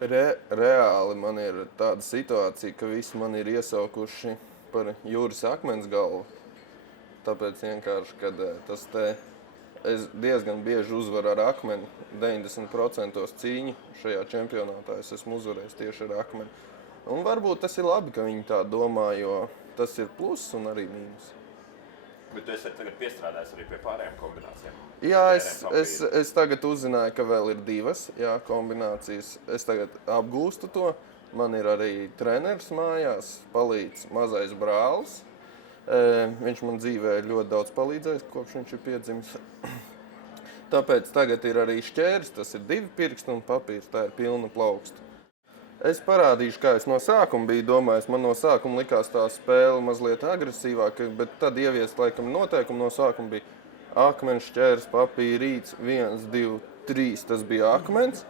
Reāli man ir tāda situācija, ka visi man ir iesaukuši par Jūras akmens galvu. Tāpēc vienkārši, kad es diezgan bieži uzvaru ar akmeni, 90% cīņu šajā čempionātā es esmu uzvarējis tieši ar akmeni. Un varbūt tas ir labi, ka viņi tā domā, jo tas ir pluss un arī mīnus. Bet tu esi tagad piestrādājis arī pie pārējām kombinācijām? Jā, es tagad uzzināju, ka vēl ir 2 kombinācijas. Es tagad apgūstu to. Man ir arī treneris mājās, palīdz mazais brālis. Viņš man dzīvē ir ļoti daudz palīdzējis, kopš viņš ir piedzimis. Tāpēc tagad ir arī šķērs, tas ir 2 pirksti un papīrs, tā ir pilna plauksta. Es parādīšu, kā es no sākuma biju domājis. Man no sākuma likās tā spēle mazliet agresīvāka, bet tad ieviest laikam noteikumu no sākuma bija akmens, šķērs, papīra, rīts, 1, 2, 3, tas bija akmens.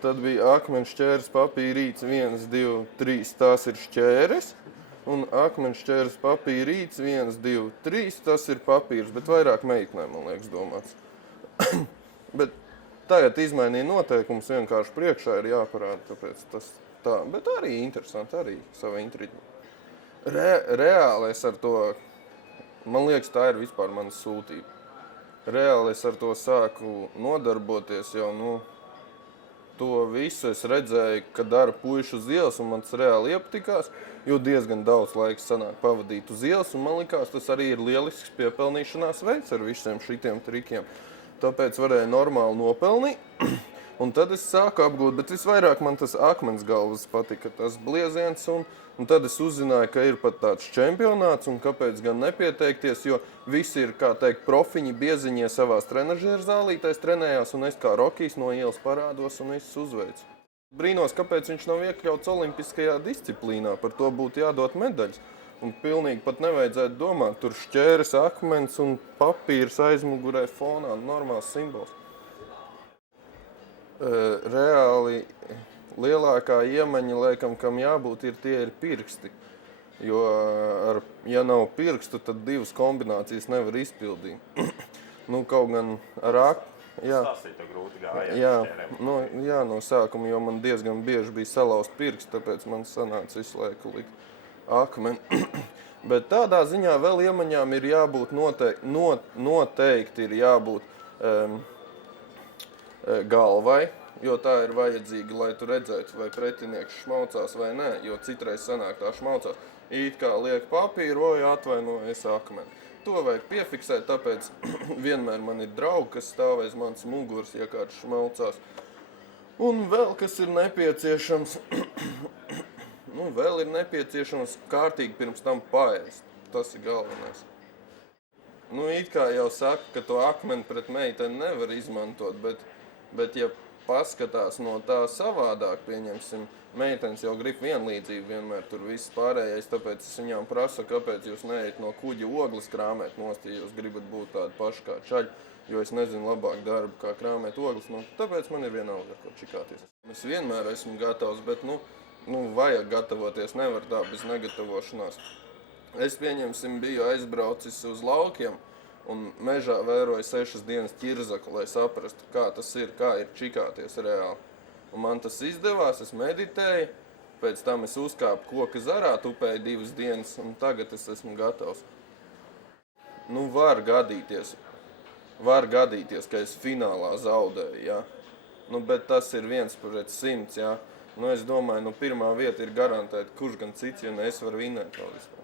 Tad bija akmens, šķērs, papīra, rīts, 1, 2, 3, tās ir šķēres. Un akmens, šķērs, papīra, rīts, 1, 2, 3, tas ir papīrs, bet vairāk meitnē, man liekas, domāts. Bet tagad izmainīja noteikumus, vienkārši priekšā ir jāparāda, tāpēc tas tā. Bet arī interesanti, arī sava intriģa. Reāli es ar to, man liekas, tā ir vispār mana sūtība. Reāli es ar to sāku nodarboties jau, to visu es redzēju, ka dara puiši uz ielas, un man tas reāli iepatikās, jo diezgan daudz laika sanāk pavadīt uz ielas, un man likās, tas arī ir lielisks piepelnīšanās veids ar visiem šitiem trikiem. Tāpēc varēja normāli nopelnīt, un tad es sāku apgūt, bet visvairāk man tas akmens galvas patika, tas blieziens, un tad es uzzināju, ka ir pat tāds čempionāts, un kāpēc gan nepieteikties, jo visi ir, kā teikt, profiņi bieziņie savās trenažieru zālītēs trenējās, un es kā Rokijs no ielas parādos un visus uzveicu. Brīnos, kāpēc viņš nav iekļauts olimpiskajā disciplīnā, par to būtu jādot medaļas. Un pilnīgi pat nevajadzētu domāt, tur šķēres, akmens un papīrs aizmugurē fonā, normāls simbols. Reāli lielākā iemaņa, laikam, kam jābūt, tie ir pirksti. Jo, ja nav pirkstu, tad 2 kombinācijas nevar izpildīt. Kaut gan ar Stāstīt to grūti gājienu. Jā, no sākuma, jo man diezgan bieži bija salauzts pirksts, tāpēc man sanāca visu laiku likt akmeni. Bet tādā ziņā vēl iemaņām ir jābūt noteikti ir jābūt galvai, jo tā ir vajadzīga, lai tu redzētu, vai pretinieks šmaucās vai nē, jo citreiz sanāk tā šmaucās. It kā liek papīru, atvainojies akmeni. To vajag piefiksēt, tāpēc vienmēr man ir draugi, kas stāv aiz manas muguras, ja kāds šmaucās. Un vēl kas ir nepieciešams, vēl ir nepieciešams kārtīgi pirms tam paēst. Tas ir galvenais. It kā jau saka, ka to akmeni pret meiteni nevar izmantot, bet ja paskatās no tā savādāk, pieņemsim, meitenes jau grib vienlīdzību vienmēr tur viss pārējais, tāpēc es viņām prasu, kāpēc jūs neejat no kuģa ogles krāmēt nost, ja jūs gribat būt tādi paši kā čaļi, jo es nezinu labāk darbu, kā krāmēt ogles, tāpēc man ir vienalga, ar ko čikāties. Es vienmēr esmu gatavs, bet, vajag gatavoties, nevar tā bez negatavošanās. Es, pieņemsim, biju aizbraucis uz laukiem un mežā vēroju 6 dienas ķirzaku, lai saprastu, kā tas ir, kā ir čikāties reāli. Un man tas izdevās, es meditēju, pēc tam es uzkāpu koka zarā, tupēju 2 dienas, un tagad es esmu gatavs. Var gadīties, ka es finālā zaudēju, jā. Bet tas ir 1/100, jā. Es domāju, pirmā vieta ir garantēta, kurš gan cits, ja ne es varu vinēt to vispār.